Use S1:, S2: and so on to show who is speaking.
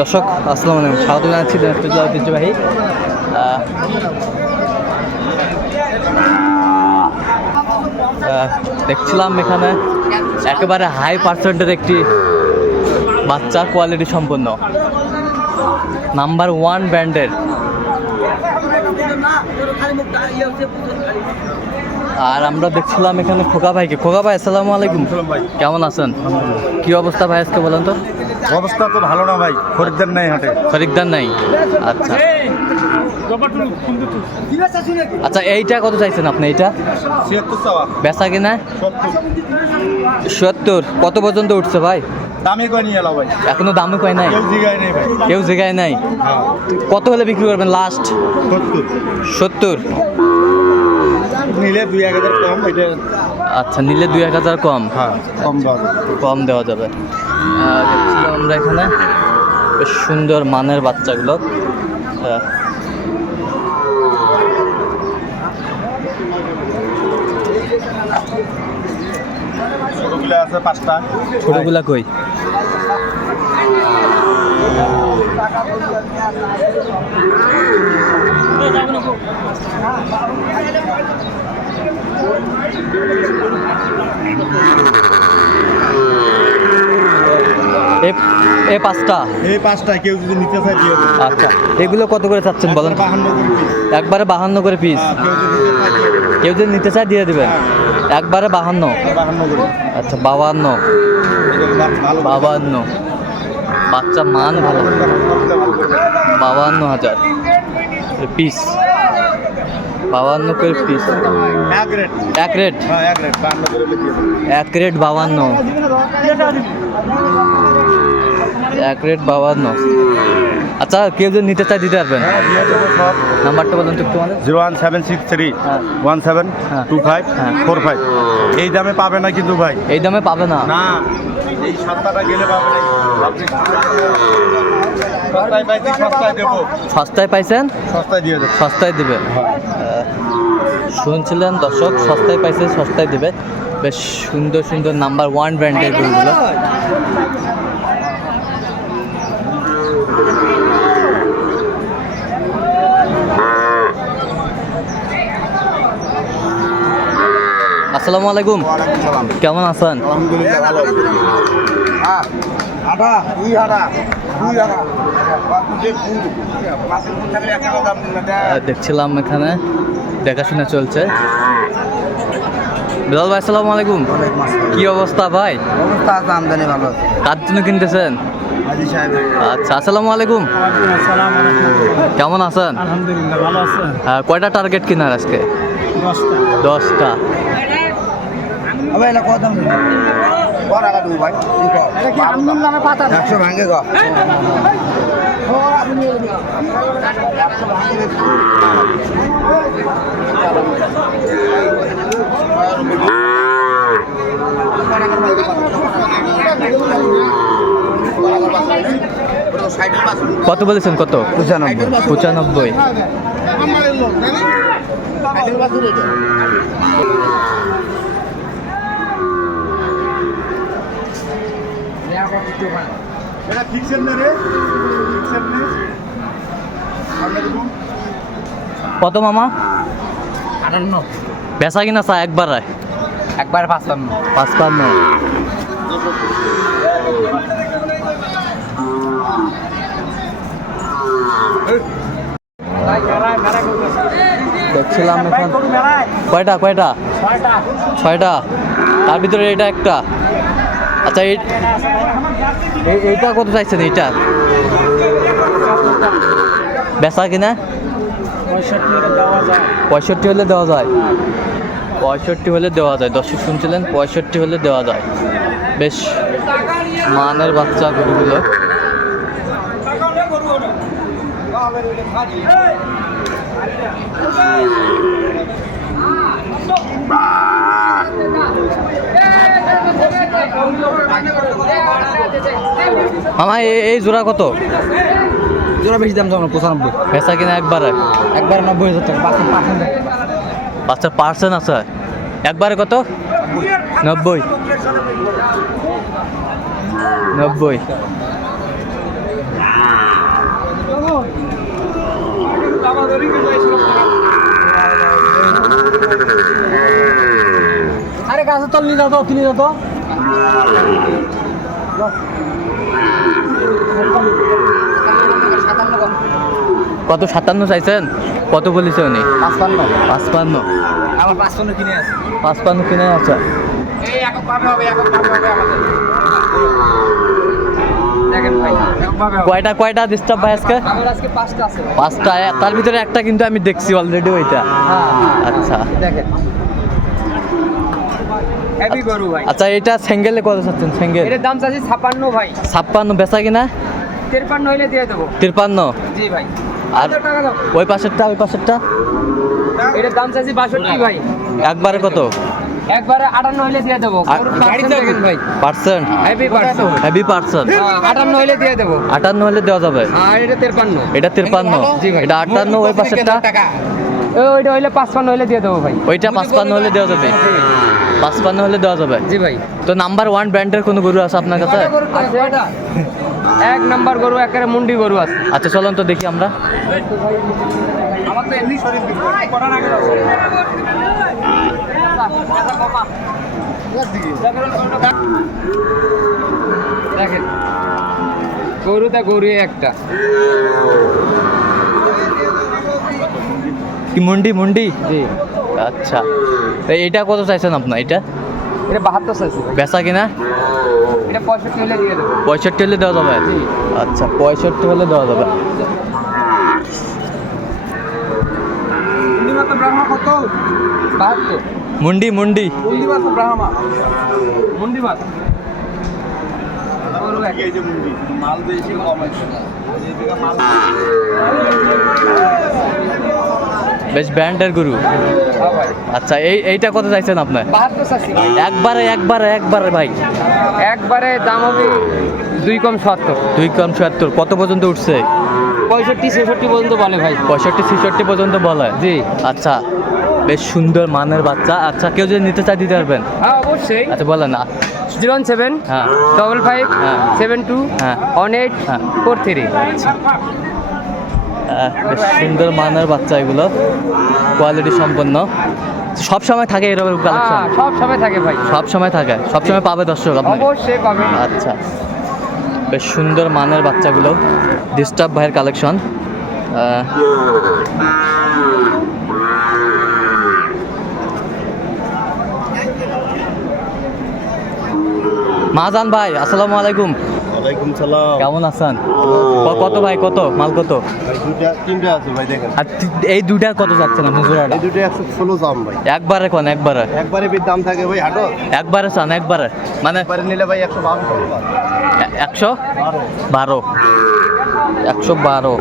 S1: দর্শক আসসালামু আলাইকুম। স্বাগত জানাচ্ছি দিনাজপুর জেলার ঐতিহ্যবাহী। দেখছিলাম এখানে একেবারে হাই পার্সেন্টের একটি বাচ্চা কোয়ালিটি সম্পন্ন। নাম্বার ওয়ান ব্র্যান্ডের আর আমরা দেখছিলাম এখানে খোকা ভাইকে। খোকা ভাই আসসালামু আলাইকুম। কেমন আছেন? কি অবস্থা ভাই আজকে বলেন তো?
S2: অবস্থা তো ভালো না ভাই খরিদ্দার নাই হাটে।
S1: খরিদ্দার নাই? আচ্ছা। আচ্ছা এইটা কত চাইছেন আপনি এইটা? বেচা কিনা?
S2: সত্তর।
S1: কত পর্যন্ত উঠছে ভাই?
S2: দামি করে নিয়ে এলাও ভাই।
S1: এখনও দামে কয় নাই?
S2: কেউ জিগায় নেই ভাই।
S1: কেউ জায়গায় নাই?
S2: হ্যাঁ।
S1: কত হলে বিক্রি করবেন লাস্ট
S2: সত্তর। নিলে দুই এক হাজার কম এটা
S1: আচ্ছা নিলে দুই এক হাজার কম।
S2: হ্যাঁ কম
S1: দেওয়া যাবে। দেখছিলাম আমরা এখানে। বেশ সুন্দর মানের বাচ্চাগুলো।
S2: আছে পাঁচটা।
S1: ছোটগুলা কই? এ পাঁচটা?
S2: এই পাঁচটা কেউ যদি নিতে চায় দিয়ে
S1: আচ্ছা এগুলো কত করে চাচ্ছেন বলেন?
S2: বাহান্ন করে piece।
S1: একবারে বাহান্ন করে পিস
S2: হ্যাঁ, কেউ যদি নিতে চায় দিয়ে
S1: দিবেন? একবারে বাহান্ন? আচ্ছা বাবান্ন। বাবান্ন। বাচ্চা মান ভালো। বাবান্ন হাজার। পিস বাবান্ন করে পিস
S2: এক রেট
S1: এক
S2: হ্যাঁ। এক রেট
S1: বাবান্ন। এক রেট বাবান্ন। আচ্ছা কেউ যদি নিতে চায় দিতে পারবেন।
S2: হ্যাঁ
S1: নাম্বারটা বলুন তো
S2: zero one seven six three
S1: হ্যাঁ।
S2: ওয়ান সেভেন
S1: হ্যাঁ।
S2: Two five. Four five. এই দামে পাবে না কিন্তু ভাই।
S1: এই দামে পাবে না?
S2: না এই সপ্তাহটা গেলে পাবে না। সস্তায়
S1: পাইছেন?
S2: সস্তায় দিয়ে দেবো।
S1: সস্তায় দিবে। শুনছিলেন দর্শক সস্তায় পাইছে সস্তায় দিবে। বেশ সুন্দর সুন্দর নাম্বার ওয়ান ব্র্যান্ডের গরুগুলো আসসালামু আলাইকুম। কেমন আছেন?
S2: হ্যাঁ
S1: দেখছিলাম এখানে দেখাশোনা চলছে। বিলাল ভাই আসসালামু আলাইকুম। কি অবস্থা ভাই?
S2: অবস্থা আছে আমদানি ভালো
S1: কার জন্য কিনতেছেন? আচ্ছা আসসালামু আলাইকুম। কেমন আছেন?
S3: আলহামদুলিল্লাহ ভালো আছে।
S1: আহ, কয়টা টার্গেট কিনার আজকে?
S3: দশটা।
S1: দশটা।
S2: আবে এটা কত দাম? কত টাকা দেবো ভাই।
S3: কি
S2: একশো ভাঙে গো
S1: কত বলেছেন কত?
S2: পঁচানব্বই।
S1: পঁচানব্বই।
S2: এটা ফিক্সের না। রে ফিক্সের নে
S1: কত মামা?
S3: আটান্ন।
S1: বেচা কিনা চা একবার রায়?
S3: একবার পাঁচপান্ন।
S1: পাঁচপান্ন। দেখছিলাম এখন। কয়টা কয়টা?
S3: ছয়টা।
S1: তার ভিতরে এটা একটা। আচ্ছা এই এই- এইটা কত চাইছেন এইটা? বেচা কিনা?
S3: পঁয়ষট্টি
S1: হলে দেওয়া যায়। পঁয়ষট্টি হলে দেওয়া যায়, দর্শক শুনছিলেন? পঁয়ষট্টি হলে দেওয়া যায়। বেশ মানের বাচ্চা গরুগুলো। এ- এই জোড়া কত?
S3: জোড়া বেশি দাম যাব পঁচানব্বই।
S1: বেচা কিনা একবারে?
S3: একবার নব্বই হাজার টাকা পাঁচ পার্সেন্ট
S1: পার্সেন্ট আছে? একবারে কত? নব্বই। নব্বই।
S3: আরে গাছের তল নিয়ে যাও তো কিনে যাও তো।
S1: কত সাতান্ন চাইছেন? কত বলেছে উনি?
S3: পাঁচপান্ন।
S1: পাঁচপান্ন।
S3: আমার পাঁচপান্ন কিনে আছে।
S1: পাঁচপান্ন কিনে আছে। কয়টা কয়টা ডিস্টার্ব ভাই আজকে?
S3: পাঁচটা
S1: তার ভিতরে একটা কিন্তু আমি দেখছি অলরেডি ওইটা।
S3: হ্যাঁ
S1: আচ্ছা।
S3: দেখেন। হেভি গরু ভাই।
S1: আচ্ছা এটা সিঙ্গেলে কত চাচ্ছেন? সিঙ্গেল
S3: এটার দাম চাচ্ছি ছাপান্ন ভাই।
S1: ছাপ্পান্ন বেচা কিনা?
S3: তিরপান্ন হইলে দিয়ে দেবো।
S1: তিরপান্ন?
S3: জি ভাই।
S1: আর
S3: টাকা দাও
S1: ওই পাশেরটা ওই পাশেরটা?
S3: এটার দাম চাচ্ছি বাষট্টি ভাই।
S1: একবারে কত?
S3: একবারে আটান্ন হইলে দিয়ে দেবো। ভাই।
S1: Percent?
S3: Heavy percent
S1: heavy percent
S3: আটান্ন হইলে দিয়ে দেবো।
S1: দেওয়া যাবে।
S3: আর এটা তিরপান্ন।
S1: এটা তিরপান্ন।
S3: জি ভাই।
S1: এটা আটান্ন ওই পাশেরটা?
S3: ওইটা হইলে পাঁচপান্ন হইলে দিয়ে দেবো ভাই।
S1: ওইটা পাঁচপান্ন হলে দেওয়া যাবে। পাঁচপান্ন হলে দেওয়া যাবে।
S3: জি ভাই।
S1: তো নাম্বার ওয়ান ব্র্যান্ডের কোনো গরু আছে আপনার কাছে?
S3: এক নাম্বার গরু একেবারে মুন্ডি গরু আছে।
S1: আচ্ছা চলুন তো দেখি আমরা।
S2: আমার তো এমনি শরীর
S3: দেখেন গরুটা গরু একটা।
S1: কি মুন্ডি মুন্ডি?
S3: জি।
S1: আচ্ছা। তো এইটা কত চাইছেন আপনার? এটা?
S3: এটা বাহাত্তর চাইছি।
S1: বেচা কিনা?
S3: এটা পঁয়ষট্টি হলে দিয়ে দেবো।
S1: পঁয়ষট্টি হলে দেওয়া যাবে? আচ্ছা পঁয়ষট্টি হলে দেওয়া যাবে।
S3: বাহাত্তর।
S1: মুন্ডি মুন্ডি।
S3: মুন্ডি মাছ ব্রাহ্মা। মুন্ডি মাছ
S2: মাল বেশি কম
S1: বেশ ব্র্যান্ডের গরু। আচ্ছা এই এইটা কত চাইছেন আপনার একবারে একবারে একবারে ভাই।
S3: একবারে দাম হবে দুই কম সত্তর।
S1: দুই কম চুয়াত্তর কত পর্যন্ত উঠছে?
S3: পঁয়ষট্টি ছেষট্টি পর্যন্ত বলে ভাই।
S1: পঁয়ষট্টি ছেষট্টি পর্যন্ত বলে?
S3: জি।
S1: আচ্ছা বেশ সুন্দর মানের বাচ্চা। আচ্ছা কেউ যদি নিতে চায় দিতে পারবেন?
S3: হ্যাঁ অবশ্যই।
S1: আচ্ছা বলেন না।
S3: জিরো সেভেন
S1: হ্যাঁ।
S3: ডবল ফাইভ
S1: হ্যাঁ।
S3: সেভেন টু
S1: হ্যাঁ।
S3: ওয়ান এইট
S1: হ্যাঁ।
S3: Four three.
S1: আহ, বেশ সুন্দর মানের বাচ্চা এগুলো। কোয়ালিটি সম্পন্ন। সব সময় থাকে এরকম কালেকশন
S3: হ্যাঁ সব সময় থাকে ভাই।
S1: সব সময় থাকে? সব সময় পাবে দর্শক আপনি
S3: অবশ্যই পাবে।
S1: আচ্ছা। বেশ সুন্দর মানের বাচ্চাগুলো। ডিস্টার্ব ভাইয়ের কালেকশন মাজান ভাই আসসালামু আলাইকুম।
S2: ওয়ালাইকুম সালাম।
S1: কেমন আছেন? কত ভাই কত? মাল কত?
S2: এই দুটা তিনটা আছে ভাই দেখেন।
S1: আর এই দুইটা কত যাচ্ছে না
S2: এই দুটো একশো ষোলো দাম ভাই।
S1: একবারে কোন একবারে?
S2: একবারে বের দাম থাকে ভাই হাটো
S1: একবারে চান একবারে। মানে
S2: একবারে নিলে ভাই একশো বারো
S1: একশো? বারো। একশো বারো।